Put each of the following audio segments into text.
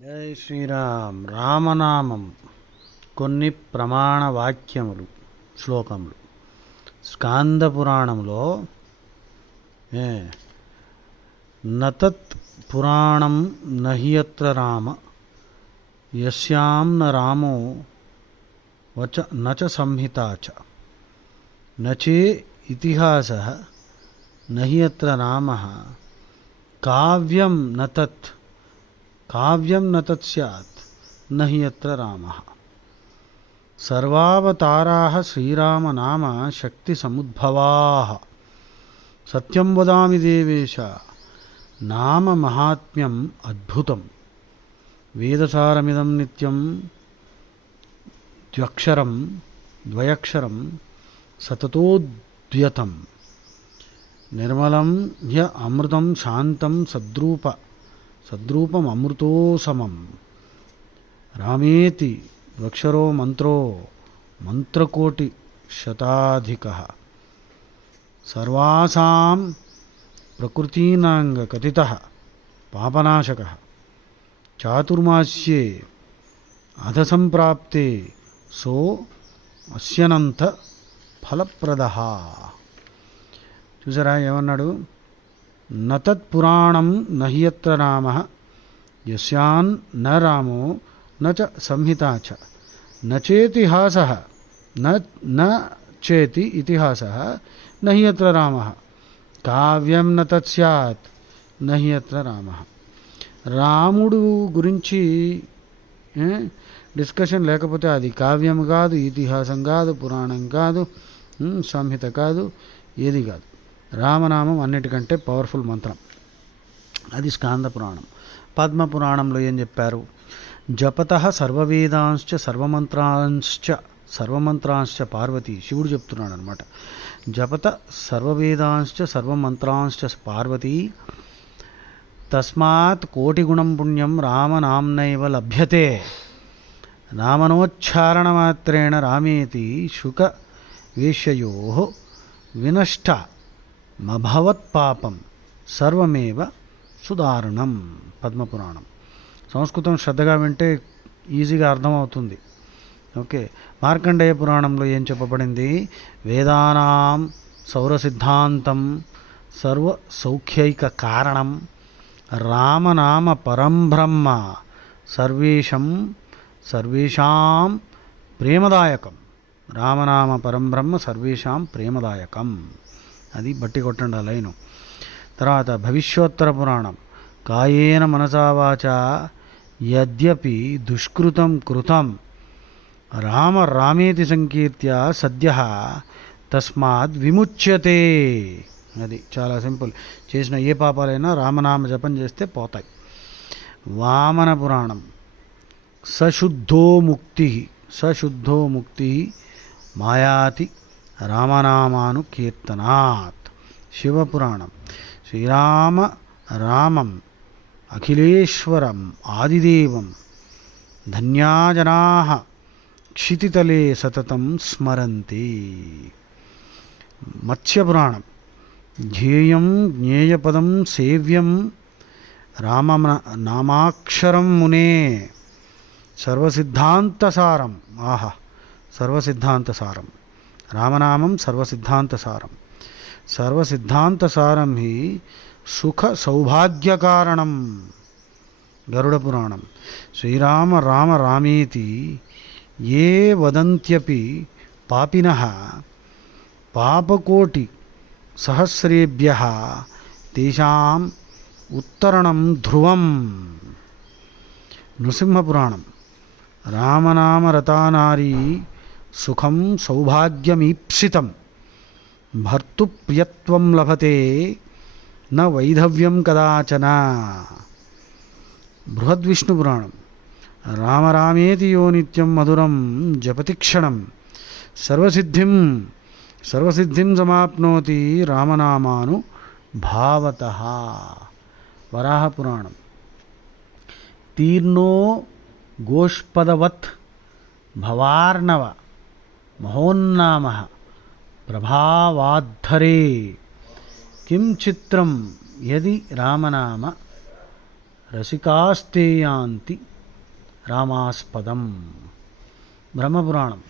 జై శ్రీరామ్. రామనామం కొన్ని ప్రమాణ వాక్యములు, శ్లోకములు. స్కాంద పురాణంలో నతత్ పురాణం నహియత్ర రామ యస్యాం న రామో వచ నచ సంహితా చ నచే ఇతిహాసః నహియత్ర రామః కావ్యం నతత్ కావ్యం నతత్ స్యాత్ నహి యత్ర రామః. సర్వావతారాః శ్రీరామనామ శక్తి సముద్భవాః. సత్యం వదామి దేవేశ నామ మహాత్మ్యం అద్భుతం. వేదసారమిదం నిత్యం ద్వయక్షరం సతతోద్యతం నిర్మలం హ్య అమృతం శాంతం సద్రూపం అమృతోసమం. రామేతి ద్వక్షరో మంత్రకోటి శతాధికః. సర్వాసాం ప్రకృతీనాంగ కథితః పాపనాశకః. చాతుర్మాస్యే అధ సంప్రాప్తే సో అస్యనంత ఫలప్రదః. చూసారా ఏమన్నాడు? నతత్ పురాణం నహియత్ర రామః యస్యాన్ న రామో న చ సంహితా చ నచేతిహాసః న చేతి ఇతిహాసః నహియత్ర రామః కావ్యం న తత్ స్యాత్ నహియత్ర రామః. రాముడు గురించి డిస్కషన్ లేకపోతే అది కావ్యం కాదు, ఇతిహాసం కాదు, పురాణం కాదు, సంహిత కాదు, ఏది కాదు. రామనామం అన్నిటికంటే పవర్ఫుల్ మంత్రం. అది స్కాంద పురాణం. పద్మ పురాణంలో ఏం చెప్పారు? జపతః సర్వవేదాంశ్చ సర్వమంత్రాంశ్చ పార్వతి. శివుడు చెప్తున్నాడు అనమాట. జపత సర్వవేదాంశ్చ సర్వమంత్రాంశ్చ పార్వతి తస్మాత్ కోటిగుణం పుణ్యం రామనామ్నైవ లభ్యతే. నామనోచ్చారణమాత్రేణ రామేతి శుక వేశ్యయోః వినష్ట మభవత్పాపం సర్వమేవ సుదారుణం. పద్మపురాణం. సంస్కృతం శ్రద్ధగా వింటే ఈజీగా అర్థమవుతుంది. ఓకే. మార్కండేయ పురాణంలో ఏం చెప్పబడింది? వేదానాం సౌరసిద్ధాంతం సర్వ సౌఖ్యైక కారణం రామనామ పరం బ్రహ్మ సర్వేషాం ప్రేమదాయకం. రామనామ పరం బ్రహ్మ సర్వేషాం ప్రేమదాయకం. అది బట్టి కొట్టండి ఆ లైను. తర్వాత భవిష్యోత్తర పురాణం. కాయేన మనసా వాచా యద్యపి దుష్కృతం కృతం రామేతి సంకీర్త్య సద్యః తస్మాద్ విముచ్యతే. అది చాలా సింపుల్. చేసిన ఏ పాపాలైనా రామనామ జపం చేస్తే పోతాయి. వామన పురాణం. సశుద్ధో ముక్తి మాయాతి రామనామానుకీర్తనాత్. శివపురాణం. రామం అఖిలేశ్వరం ఆదిదేవం ధన్యాజనాః క్షితితలే సతతం స్మరంతి. మత్స్యపురాణం. ధ్యేయం జ్ఞేయపదం సేవ్యం నామాక్షరం మునే సర్వసిద్ధాంతసారం. ఆహా, సర్వసిద్ధాంతసారం. రామనామం సర్వసిద్ధాంతసారం. సర్వసిద్ధాంతసారం హి సుఖ సౌభాగ్యకారణం. గరుడ పురాణం. శ్రీరామ రామేతి ఏ వదంత్యపి పాపినః పాపకోటి సహస్రేభ్యః తేషాం ఉత్తరణం ధ్రువం. నృసింహపురాణం. రామనామరతానారీ సుఖం సౌభాగ్యమీప్సితం భర్తృప్రియత్వం లభతే న వైధవ్యం కదాచన. బృహద్విష్ణు పురాణం. రామేతి యో నిత్యం మధురం జపతి క్షణం సర్వసిద్ధిం సమాప్నోతి రామనామాను భావతః. వరాహపురాణం. తీర్ణో గోష్పదవత్ భవార్ణవ మహోన్నామః ప్రభావాద్ధరే. కిం చిత్రం యది రసికాస్తేయాంతి రామాస్పదం. బ్రహ్మపురాణం.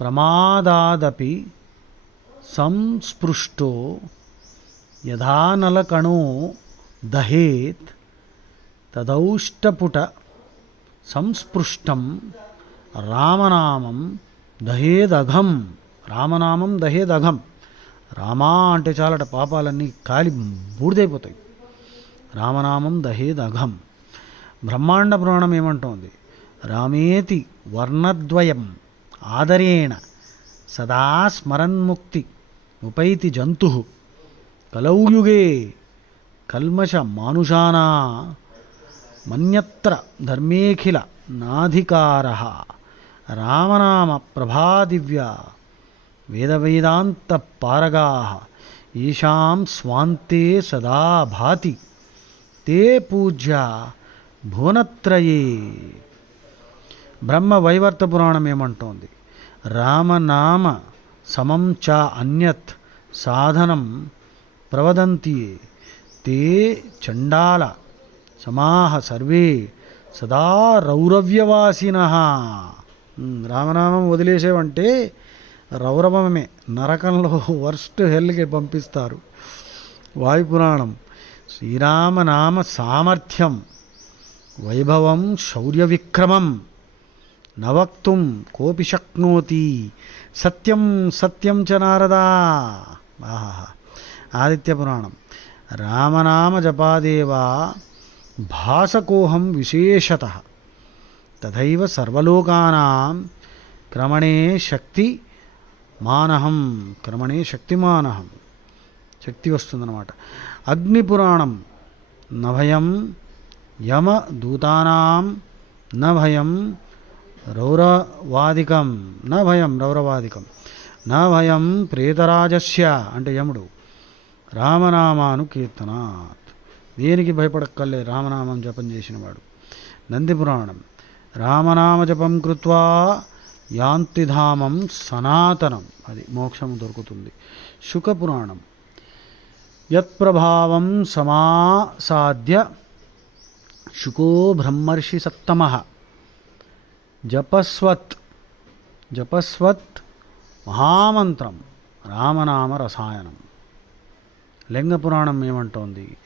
ప్రమాదాదపి సంస్పృష్టో యథానలకణో దహేత్ తదౌష్టపుట సంస్పృష్టం రామనామం దహేదఘం. రామనామం దహేదఘం. రామా అంటే చాలట పాపాలన్నీ కాలి బూడిదైపోతాయి. రామనామం దహేదఘం. బ్రహ్మాండ పురాణం ఏమంటోంది? రామేతి వర్ణద్వయం ఆదరేణ సదా స్మరన్ముక్తి ఉపైతి జంతు కలౌయుగే కల్మష మానుషానా మన్యత్ర ధర్మేఖిల నాధికార. రామనామ ప్రభాదివ్య వేదవేదాంత పారగా ఈశాం స్వాంతే సదా భాతి తే పూజ్య భువనత్రయే. బ్రహ్మ వైవర్త పురాణం ఏమంటోంది? రామనామ సమం చ అన్యత్ సాధనం ప్రవదంతి తే చండాల సమాహ సర్వే సదా రౌరవ్యవాసినః. రామనామం వదిలేసేవంటే రౌరవమే, నరకంలో వర్స్ట్ హెల్కి పంపిస్తారు. వాయుపురాణం. శ్రీరామనామ సామర్థ్యం వైభవం శౌర్య విక్రమం నవక్తుం కోపి శక్నోతి సత్యం సత్యం చ నారదా. ఆదిత్య పురాణం. రామనామ జపాదేవా భాసకోహం విశేషతః తథైవ సర్వలోకానాం క్రమణే శక్తి మానహం. క్రమణే శక్తిమానహం. శక్తి వస్తుందన్నమాట. అగ్నిపురాణం. నభయం యమదూతానాం నభయం రౌరవాదికం. నభయం రౌరవాదికం. నభయం ప్రేతరాజస్య అంటే యముడు. రామనామాను కీర్తనాత్. దేనికి భయపడక్కర్లే రామనామం జపం చేసినవాడు. నందిపురాణం. రామనామ జపం కృత్వా యాంతిధామం సనాతనం. అది మోక్షం దొరుకుతుంది. శుకపురాణం. యత్ప్రభావం సమాసాద్య శుకో బ్రహ్మర్షి సత్తమః జపస్వత్ మహామంత్రం రామనామ రసాయనం. లింగపురాణం ఏమంటోంది?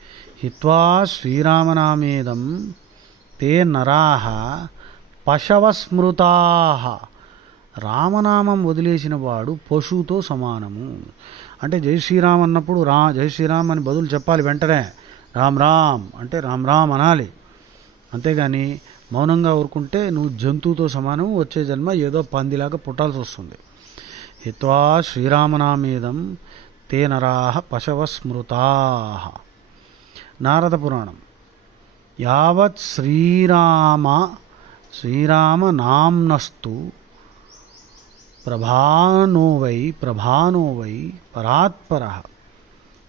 హిత్వా శ్రీరామనామేదం తే నరాః పశవస్మృతాః. రామనామం వదిలేసిన వాడు పశువుతో సమానము. అంటే జై శ్రీరామ్ అన్నప్పుడు జై శ్రీరామ్ అని బదులు చెప్పాలి వెంటనే. రామ్ రామ్ అంటే రామ్ రామ్ అనాలి. అంతేగాని మౌనంగా ఊరుకుంటే నువ్వు జంతువుతో సమానం, వచ్చే జన్మ ఏదో పందిలాగా పుట్టాల్సి వస్తుంది. హిత్వా శ్రీరామనామేదం తే నరాః పశవస్మృతాః. నారద పురాణం. యావత్ శ్రీరామనామ్నస్తు ప్రభానో వై పరాత్పరః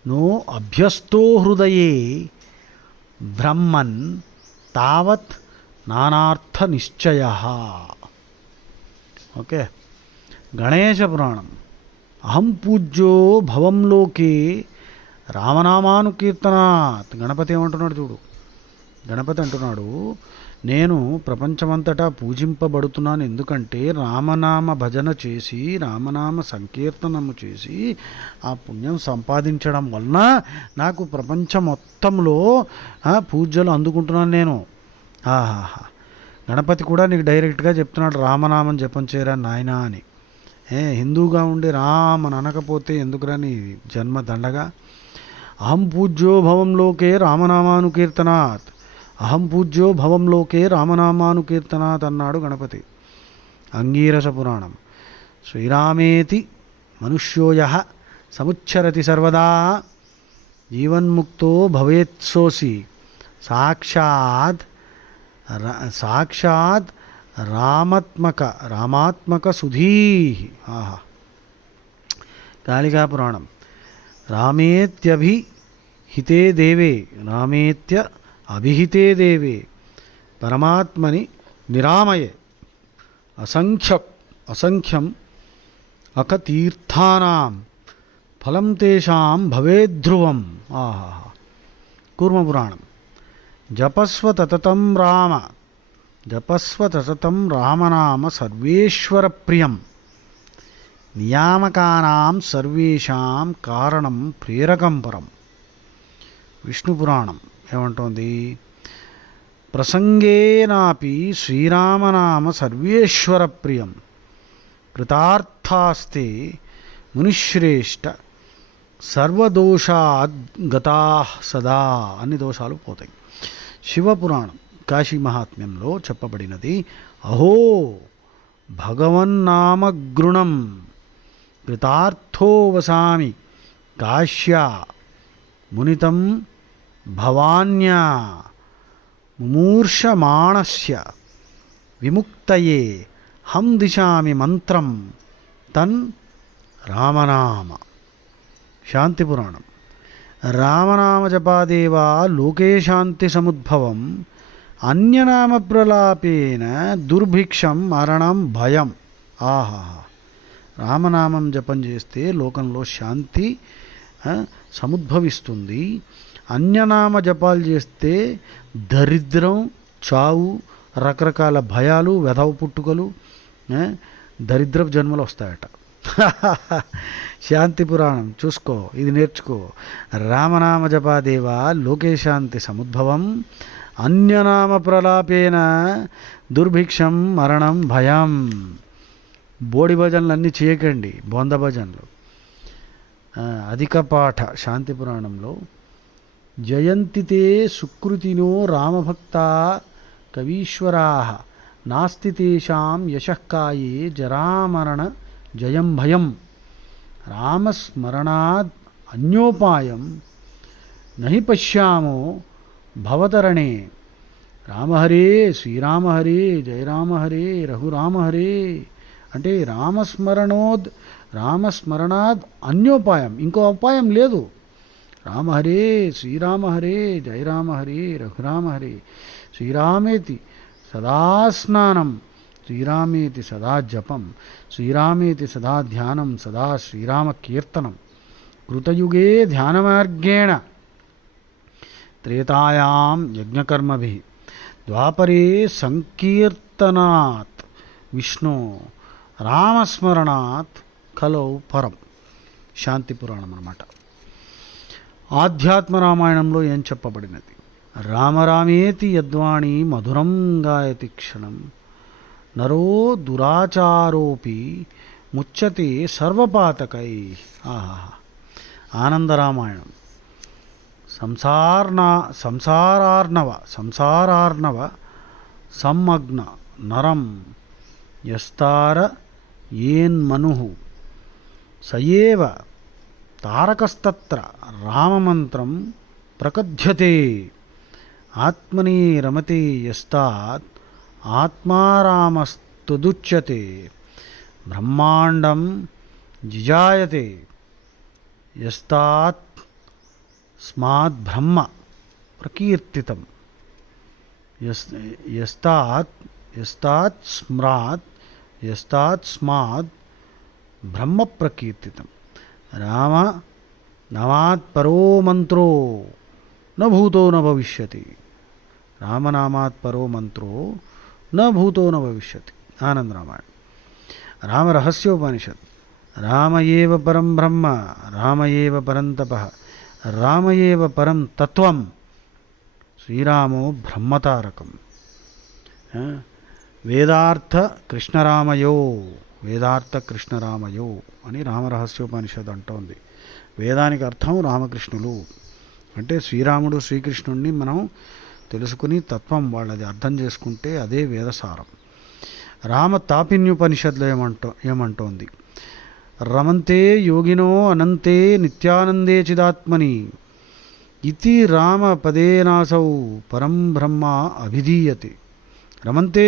నో అభ్యస్తో హృదయే బ్రహ్మన్ తావత్ నానార్థ నిశ్చయః. ఓకే. గణేశ పురాణం. అహం పూజ్యో భవం లోకే రామనామానుకీర్తనాత్. గణపతి ఏమంటున్నాడు చూడు. గణపతి అంటున్నాడు, నేను ప్రపంచమంతటా పూజింపబడుతున్నాను ఎందుకంటే రామనామ భజన చేసి రామనామ సంకీర్తనము చేసి ఆ పుణ్యం సంపాదించడం వలన నాకు ప్రపంచం మొత్తంలో పూజలు అందుకుంటున్నాను నేను. ఆహాహా. గణపతి కూడా నీకు డైరెక్ట్గా చెప్తున్నాడు రామనామం జపం చేయరా నాయనా అని. హిందూగా ఉండి రామని అనకపోతే ఎందుకురా నీ జన్మ దండగా. అహం పూజ్యో భవం లోకే రామనామానుకీర్తనాత్. అహం పూజ్యో భవం లోకే రామనామానుకీర్తనాత్ అన్నాడు గణపతి. అంగీరస పురాణం. శ్రీరామేతి మనుష్యో యః సముచ్చరతి సర్వదా జీవన్ముక్తో భవేత్సోసి సాక్షాత్ రామాత్మక సుధీః. ఆహా. కాళికా పురాణం. రామేత్యభిహితే దేవే పరమాత్మని నిరామయే అసంఖ్యం అకతీర్థానాం ఫలం తేషాం భవేద్ధ్రువం. ఆహా. కూర్మపురాణం. జపస్వ తతతం రామ, జపస్వ తతతం రామనామ సర్వేశ్వర ప్రియం, నియామకానాం సర్వేషాం కారణం ప్రేరకం పరం. విష్ణు పురాణం ఏమంటోంది? ప్రసంగేనాపి శ్రీరామనామ సర్వేశ్వర ప్రియం, కృతార్థాస్తే మునిశ్రేష్ట సర్వదోషాద్గతా సదా. అన్ని దోషాలు పోతాయి. శివపురాణం కాశీ మహాత్మ్యంలో చెప్పబడినది, అహో భగవన్నామగృణం కృతార్థో వసామి కాశ్యా మునితం భవాన్యా ముమూర్షమాణస్య విముక్తయే హం దిశామి మంత్రం తన్ రామనామ. శాంతి పురాణం. రామనామ జపాదేవా లోకే శాంతి సముద్భవం, అన్యనామ ప్రలాపేన దుర్భిక్షం మరణం భయం. ఆహా, రామనామం జపం చేస్తే లోకంలో శాంతి సముద్భవిస్తుంది. అన్యనామ జపాలు చేస్తే దరిద్రం, చావు, రకరకాల భయాలు, వెధవ పుట్టుకలు, దరిద్రపు జన్మలు వస్తాయట. శాంతి పురాణం చూసుకో, ఇది నేర్చుకో. రామనామ జపాదేవా లోకే శాంతి సముద్భవం, అన్యనామ ప్రలాపేన దుర్భిక్షం మరణం భయం. బోడి భజనలు అన్నీ చేయకండి, బొంద భజనలు. అధిక పాఠ శాంతి పురాణంలో, జయంతితే సుకృతినో రామభక్త కవీశ్వరా నాస్తి తేషాం యశఃకాయే జరామరణ జయం భయం, రామస్మరణాద్ అన్యోపాయం నహి పశ్యామో భవతరణే. రామహరే శ్రీరామహరే జయ రామహరే రఘురామహరే అంటే రామస్మరణాద్ అన్యోపాయం, ఇంకో ఉపాయం లేదు. రామహరే శ్రీరామహరే జయ రామహరే రఘురామహరే. శ్రీరామేతి సదా స్నానం, శ్రీరామేతి సదా జపం, శ్రీరామేతి సదా ధ్యానం, సదా శ్రీరామ కీర్తనం. కృతయుగే ధ్యానమార్గేణ త్రేతాయాం యజ్ఞకర్మభిః, ద్వాపరే సంకీర్తనాత్ విష్ణు రామస్మరణాత్ కలౌ పరం. శాంతి పురాణం అన్నమాట. ఆధ్యాత్మ రామాయణంలో ఏం చెప్పబడినది? రామరామేతి యద్వాణి మధురం గాయతి క్షణం, నరో దురాచారోపి ముచ్యతే సర్వపాతకై. ఆహా, ఆనందరామాయణం. సంసారార్ణవ సమ్మగ్న నరం యస్తార ఏన్మనుః సయేవ తారకస్తత్ర రామమంత్రం ప్రకథ్యతే. ఆత్మని రమతే యస్తాత్ ఆత్మారామస్తుదుచ్యతే. బ్రహ్మాండం జిజాయతే యస్తాత్ స్మాత్ బ్రహ్మ ప్రకీర్తితం. యస్తాత్ స్మాత్ బ్రహ్మ ప్రకీర్తితం. రామ నామాత్ పరో మంత్రో న భూతో న భవిష్యతి. రామనామాత్ పరో మంత్రో న భూతో న భవిష్యతి. ఆనందరామాయణం. రామరహస్యోపనిషత్. రామ ఏవ పరం బ్రహ్మ, రామ ఏవ పరం తపః, రామ ఏవ పరం తత్వం, శ్రీరామో బ్రహ్మతారకం. వేదార్థ కృష్ణరామయో అని రామరహస్యోపనిషత్ అంటోంది. వేదానికి అర్థం రామకృష్ణులు అంటే శ్రీరాముడు శ్రీకృష్ణుడిని మనం తెలుసుకుని తత్వం వాళ్ళది అర్థం చేసుకుంటే అదే వేదసారం. రామ తాపిన్యుపనిషత్తులో ఏమంటోంది? రమంతే యోగినో అనంతే నిత్యానందే చిదాత్మని ఇతి రామ పదేనాసౌ పరం బ్రహ్మ అభిధీయతే. రమంతే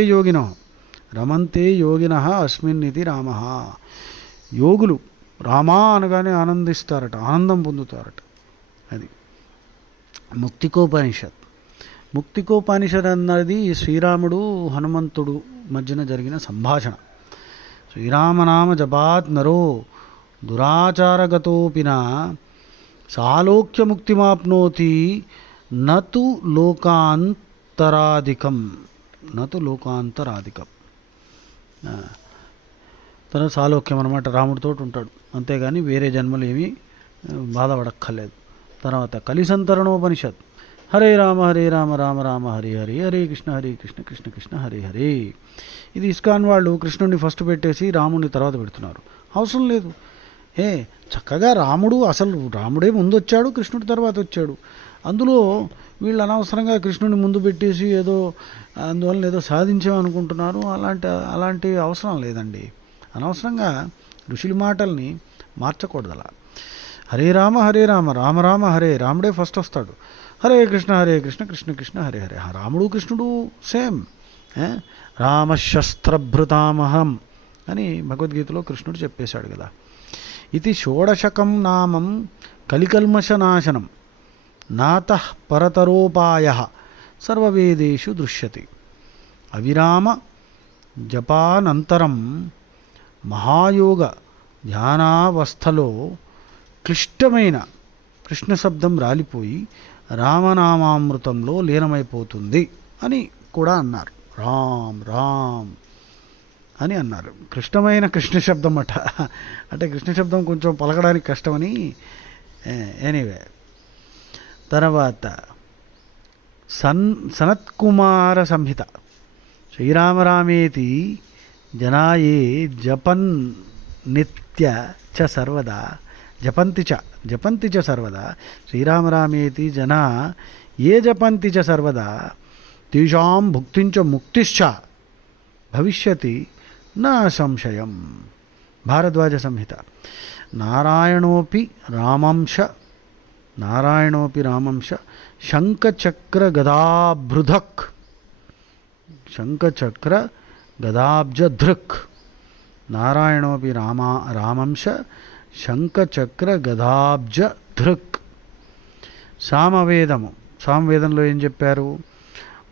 యోగినః అస్మిన్ ఇది రామః. యోగులు రామా అనగానే ఆనందిస్తారట, ఆనందం పొందుతారట. అది ముక్తికోపనిషత్ అన్నది శ్రీరాముడు హనుమంతుడు మధ్యన జరిగిన సంభాషణ. శ్రీరామనామ జపాత్ నరో దురాచారగతోపిన సాలోక్యముక్తిమాప్నోతి నతు లోకాంతరాధికం, నతు లోకాంతరాధికం. తన సాలోక్యం అనమాట, రాముడితో ఉంటాడు, అంతేగాని వేరే జన్మలు ఏమీ బాధపడక్కర్లేదు. తర్వాత కలిసంతరణోపనిషత్, హరే రామ రామ రామ హరే హరే, హరే కృష్ణ కృష్ణ కృష్ణ హరే హరే. ఇది ఇస్కాన్ వాళ్ళు కృష్ణుడిని ఫస్ట్ పెట్టేసి రాముడిని తర్వాత పెడుతున్నారు. అవసరం లేదు. చక్కగా రాముడు, అసలు రాముడే ముందు వచ్చాడు, కృష్ణుడి తర్వాత వచ్చాడు. అందులో వీళ్ళు అనవసరంగా కృష్ణుడిని ముందు పెట్టేసి ఏదో అందువల్ల ఏదో సాధించామనుకుంటున్నారు. అలాంటి అవసరం లేదండి. అనవసరంగా ఋషుల మాటల్ని మార్చకూడదు. అలా హరే రామ రామ రామ హరే, రాముడే ఫస్ట్ వస్తాడు. హరే కృష్ణ కృష్ణ కృష్ణ హరే హరే. రాముడు కృష్ణుడు సేమ్. రామశస్త్రభృతామహం అని భగవద్గీతలో కృష్ణుడు చెప్పేశాడు కదా. ఇది షోడశకం నామం కలికల్మషనాశనం నాతః పరతరోపాయ సర్వవేదేషు దృశ్యతి. అవిరామ జపానంతరం మహాయోగ ధ్యానావస్థలో క్లిష్టమైన కృష్ణ శబ్దం రాలిపోయి రామనామామృతంలో లీనమైపోతుంది అని కూడా అన్నారు. రామ్ రామ్ అని అన్నారు. క్లిష్టమైన కృష్ణ శబ్దం అట. అంటే కృష్ణ శబ్దం కొంచెం పలకడానికి కష్టమని. ఎనీవే, తర్వాత సనత్కుమార సంహిత. శ్రీరామరామేతి జనాయే జపన్ నిత్య చ సర్వదా జపంతి చ సర్వదా. శ్రీరామరామేతి జనా ఏ జపంతి చ సర్వదా తేషాం భుక్తించ ముక్తిశ్చ భవిష్యతి నా సంశయం. భారద్వాజ సంహిత. నారాయణోపి రామంశ శంఖచక్ర గదాబ్జధృక్. నారాయణోపి రామంశ శంఖచక్ర గదాబ్జధృక్. సామవేదంలో ఏం చెప్పారు?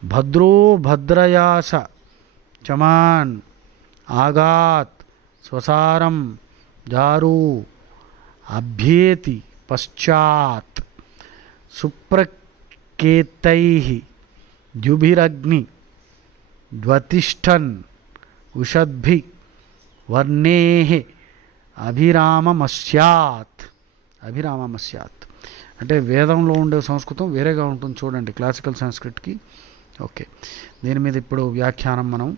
భద్రో భద్రయాస చమాన్ ఆగాత్ స్వసారం జారు అభ్యేతి పశ్చాత్ సుప్రకేతైః ద్యుభిరగ్ని ద్వతిష్టన్ ఉషద్భి వర్ణేః అభిరామమస్యాత్. అంటే వేదంలో ఉండే సంస్కృతం వేరేగా ఉంటుంది చూడండి, క్లాసికల్ సంస్కృత్కి. ఓకే, దీని మీద ఇప్పుడు వ్యాఖ్యానం మనం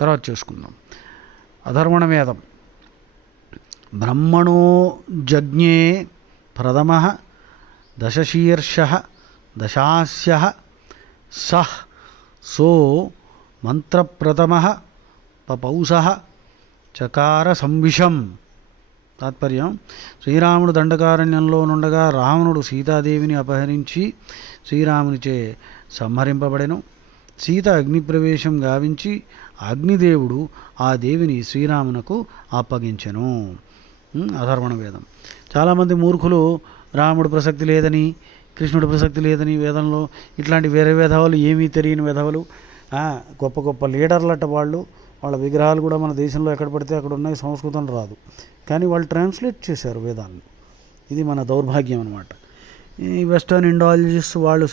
తర్వాత చేసుకుందాం. అధర్వణ వేదం. బ్రహ్మణో జజ్ఞే ప్రథమః దశశీర్షః దశాస్యః సః సో మంత్రప్రథమః పపౌసః చకార సంవిషం. తాత్పర్యం: శ్రీరాముడు దండకారణ్యంలో నుండగా రావణుడు సీతాదేవిని అపహరించి శ్రీరామునిచే సంహరింపబడెను. సీత అగ్నిప్రవేశం గావించి అగ్నిదేవుడు ఆ దేవిని శ్రీరామునకు అప్పగించెను. అధర్వణ వేదం. చాలామంది మూర్ఖులు రాముడు ప్రసక్తి లేదని, కృష్ణుడు ప్రసక్తి లేదని వేదంలో ఇట్లాంటి వేరే వేధవులు, ఏమీ తెలియని వేధవులు, గొప్ప గొప్ప లీడర్లట వాళ్ళు. వాళ్ళ విగ్రహాలు కూడా మన దేశంలో ఎక్కడ పడితే అక్కడ ఉన్నాయి. సంస్కృతం రాదు, కానీ వాళ్ళు ట్రాన్స్లేట్ చేశారు వేదాన్ని. ఇది మన దౌర్భాగ్యం అన్నమాట. ఈ వెస్టర్న్ ఇండాలజిస్ట్ వాళ్ళు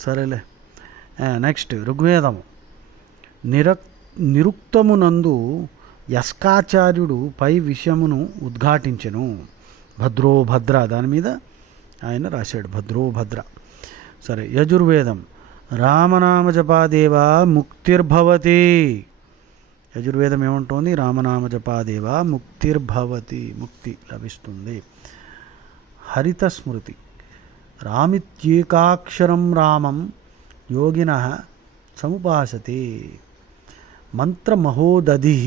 సరేలే. నెక్స్ట్ ఋగ్వేదము. నిరుక్తమునందు యస్కాచార్యుడు పై విషయమును ఉద్ఘాటించెను. భద్రో భద్ర, దాని మీద ఆయన రాశాడు భద్రో భద్ర. సరే. యజుర్వేదం. రామనామ జపాదేవా ముక్తిర్భవతి. యజుర్వేదం ఏమంటోంది? రామనామ జపాదేవా ముక్తిర్భవతి, ముక్తి లభిస్తుంది. హరిత స్మృతి. రామిత్యేకాక్షరం రామం యోగినః సముపాసతే. మంత్రమహోదధిః.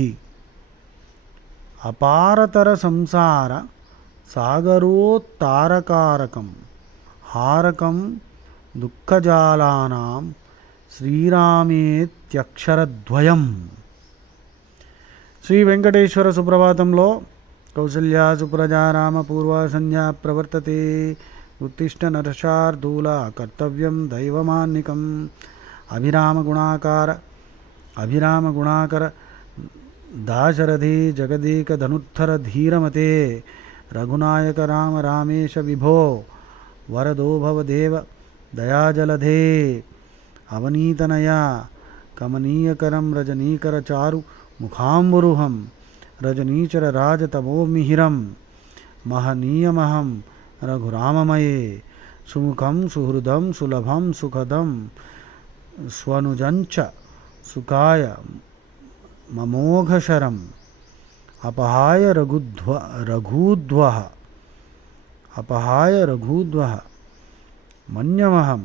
అపారతర సంసార సాగరోత్తారకారకం హారకం దుఃఖజాలానాం శ్రీరామేత్యక్షరద్వయం. శ్రీ వెంకటేశ్వర సుప్రభాతంలో కౌసల్యా సుప్రజా రామ పూర్వా సంధ్యా ప్రవర్తతే ఉత్తిష్ట నరశార్దూల కర్తవ్యం దైవమాన్నికం. అభిరామగుణాకర దాశరథి జగదేక ధనుద్ధర ధీరమతే రఘునాయక రామ రామేశ విభో వరదో భవదేవ దయాజలధే అవనీతనయా కమనీయకరం రజనీకరచారు ముఖాంబురుహం రజనీచర రాజతమోమిహిరం మహనీయమహం రఘురామమయే సుముఖం సుహృదం సులభం సుఖదం స్వనుజంచ సుఖాయ మమోఘశరం అపహాయ రఘూద్వః మన్యమహం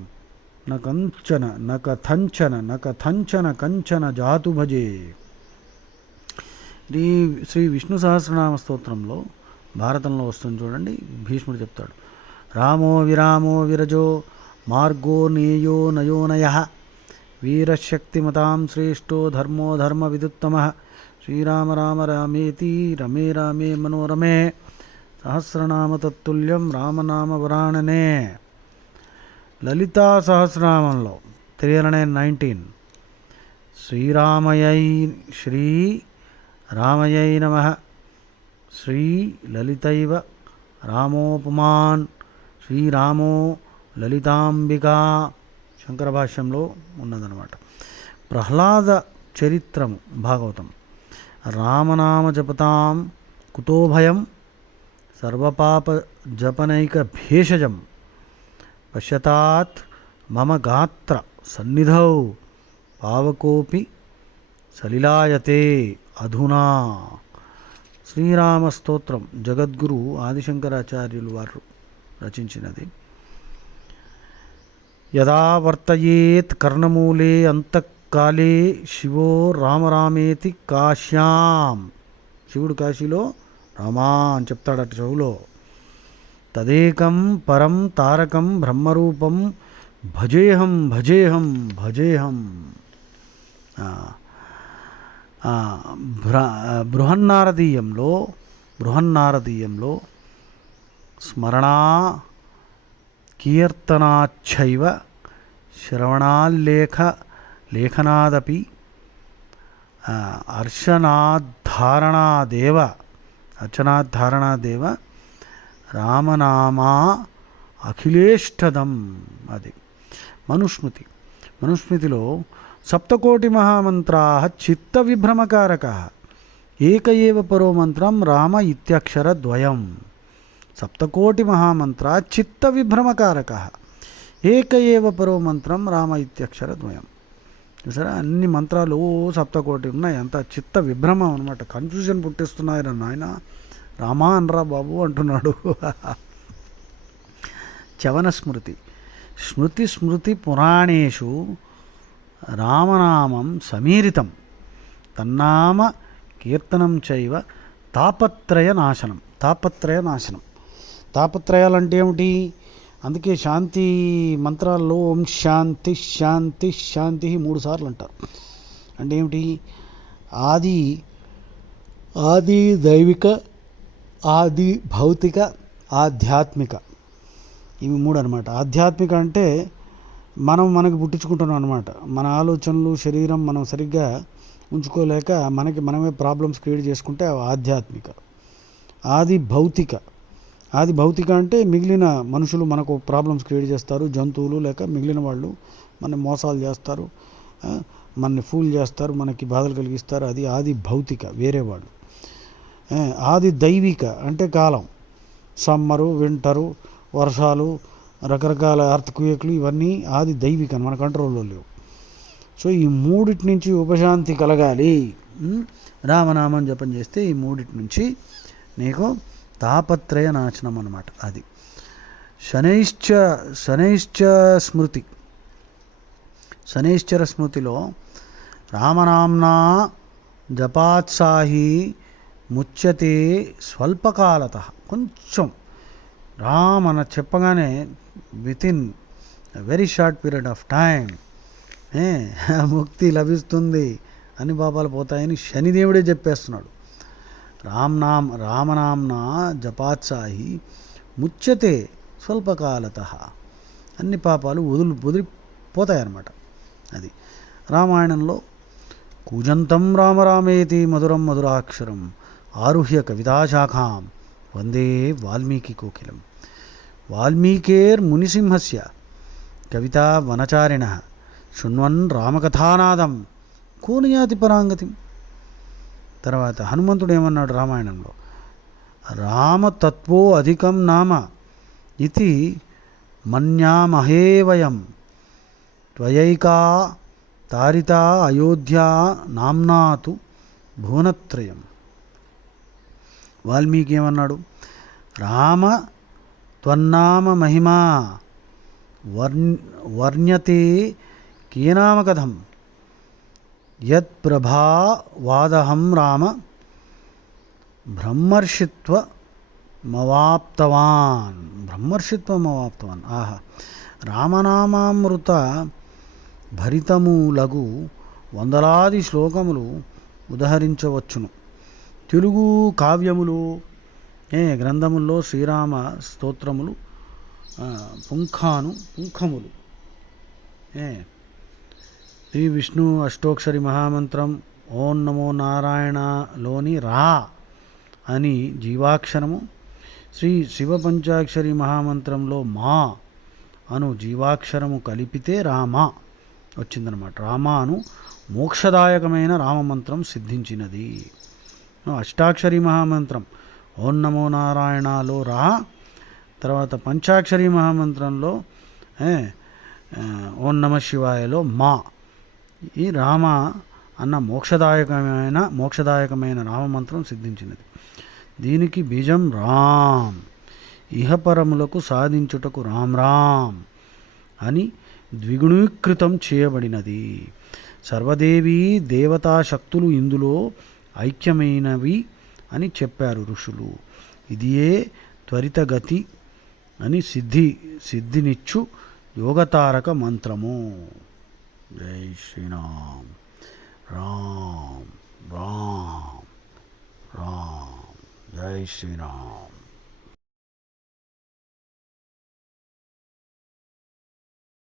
నకథంచన కంచన జాతు భజే. ఇది శ్రీ విష్ణు సహస్రనామ స్తోత్రంలో భారతంలో వస్తుంది చూడండి. భీష్ముడు చెప్తాడు, రామో విరామో విరజో మార్గో నేయో నయోనయః వీరశక్తిమతాం శ్రేష్టో ధర్మో ధర్మ విదుత్తమః శ్రీరామ రామ రామేతి రమే రామే మనోరమే సహస్రనామ తత్తుల్యం రామనామ వరాణనే. లలితా సహస్రనామంలో 319 శ్రీ రామయై నమః శ్రీ లలితైవ రామోపమాన్ శ్రీరామో లలితాంబికా శంకర భాష్యంలో ఉన్నదన్నమాట. ప్రహ్లాద చరిత్రము భాగవతం. రామనామ జపతాం కుతో భయం సర్వపాప జపనైక భేషజం పశ్యతాత్ మమ గాత్ర సన్నిధౌ పావకోపి సలిలాయతే అధునా. శ్రీరామ స్తోత్రం జగద్గురు ఆదిశంకరాచార్యులు వారు రచించినది. యదా వర్తయేత్ కర్ణమూలే అంతఃకాలే శివో రామరామేతి కాశ్యాం. శివుడు కాశీలో రామా అని చెప్తాడట చెవులో. తదేకం పరం తారకం బ్రహ్మరూపం భజేహం భజేహం భజేహం. బృహన్నారదీయంలో స్మరణా కీర్తనాచ్చైవ శ్రవణాల్లేఖనాదపి అర్చనాధారణాదేవ రామనామా అఖిలేష్టదం. అది మనుస్మృతిలో సప్తకోటి మహామంత్రా చిత్త విభ్రమకారక ఏక ఏవ పరో మంత్రం రామ ఇత్యక్షరద్వయం. సప్తకోటి మహామంత్ర చిత్త విభ్రమకారక ఏక ఏవ పరో మంత్రం రామ ఇత్యక్షరద్వయం. చూసారా, అన్ని మంత్రాలు సప్తకోటి ఉన్నాయి. అంత చిత్త విభ్రమం అనమాట. కన్ఫ్యూజన్ పుట్టిస్తున్నాయి నాయన. రామా అనరా బాబు అంటున్నాడు. చవన స్మృతి పురాణేషు రామనామం సమీరితం తన్నామ కీర్తనం చైవ తాపత్రయ నాశనం. తాపత్రయాలు అంటే ఏమిటి? అందుకే శాంతి మంత్రాల్లో ఓం శాంతి శాంతి శాంతి 3 సార్లు అంటారు. అంటే ఏమిటి? ఆది దైవిక, ఆది భౌతిక, ఆధ్యాత్మిక, ఇవి 3 అనమాట. ఆధ్యాత్మిక అంటే మనకు పుట్టించుకుంటున్నాం అనమాట. మన ఆలోచనలు శరీరం మనం సరిగ్గా ఉంచుకోలేక మనమే ప్రాబ్లమ్స్ క్రియేట్ చేసుకుంటే ఆధ్యాత్మిక. ఆది భౌతిక అంటే మిగిలిన మనుషులు మనకు ప్రాబ్లమ్స్ క్రియేట్ చేస్తారు. జంతువులు లేక మిగిలిన వాళ్ళు మన మోసాలు చేస్తారు, మనని ఫూల్ చేస్తారు, మనకి బాధలు కలిగిస్తారు. అది ఆది భౌతిక, వేరే వాళ్ళు. ఆది దైవిక అంటే కాలం, సమ్మరు, వింటరు, వర్షాలు, రకరకాల ఎర్త్క్వేక్లు, ఇవన్నీ ఆది దైవిక, మన కంట్రోల్లో లేవు. సో ఈ 3 నుంచి ఉపశాంతి కలగాలి. రామనామం జపం చేస్తే ఈ 3 నుంచి నీకు తాపత్రయ నాశనం అన్నమాట. అది శనైశ్చర స్మృతిలో రామనామ్నా జపాత్సాహి ముచ్యతే స్వల్పకాలత. కొంచెం రామన చెప్పగానే within very short period of time ముక్తి లభిస్తుంది, అన్ని పాపాలు పోతాయని శనిదేవుడే చెప్పేస్తున్నాడు. రామనామ్నా జపాత్సాహి ముచ్యతే స్వల్పకాలత. అన్ని పాపాలు వదిలిపోతాయన్నమాట. అది రామాయణంలో కూజంతం రామరామేతి మధురం మధురాక్షరం ఆరుహ్య కవితాశాఖాం వందే వాల్మీకి కోకిలం. వాల్మీకేర్మునిసింహస్య కవితా వనచారిణ శృణ్వన్ రామకథానాదం కోనుయాతి పరాంగతిం. తర్వాత హనుమంతుడు ఏమన్నాడు రామాయణంలో, రామతత్వో అధికం నామ ఇది మన్యామహే వయం త్వయైకా తారితా అయోధ్యా నామ్నాతు భువనత్రయం. వాల్మీకి ఏమన్నాడు, రామ త్వన్నామ మహిమా వర్ణ్యతే కేనామ కథం యత్ ప్రభావాదహం రామ బ్రహ్మర్షిత్వమవాప్తవాన్. ఆహా, రామనామామృత భరితములగు వందలాది శ్లోకములు ఉదహరించవచ్చును. తెలుగు కావ్యములు గ్రంథముల్లో శ్రీరామ స్తోత్రములు పుంఖములు. శ్రీ విష్ణు అష్టోక్షరి మహామంత్రం ఓం నమో నారాయణలోని రా అని జీవాక్షరము, శ్రీ శివ పంచాక్షరి మహామంత్రంలో మా అను జీవాక్షరము కలిపితే రామ వచ్చిందనమాట. రామాను మోక్షదాయకమైన రామమంత్రం సిద్ధించినది. అష్టాక్షరి మహామంత్రం ఓం నమో నారాయణలో రా, తర్వాత పంచాక్షరి మహామంత్రంలో ఓం నమ శివాయలో మా. ఈ రామ అన్న మోక్షదాయకమైన రామమంత్రం సిద్ధించినది. దీనికి బీజం రామ్, ఇహపరములకు సాధించుటకు రామ్ రామ్ అని ద్విగుణీకృతం చేయబడినది. సర్వదేవీ దేవతా శక్తులు ఇందులో ఐక్యమైనవి అని చెప్పారు ఋషులు. ఇదియే త్వరితగతి అని సిద్ధినిచ్చు యోగతారక మంత్రము. జై శ్రీరామ్. రామ్ రామ్ రామ్. జై శ్రీరామ్.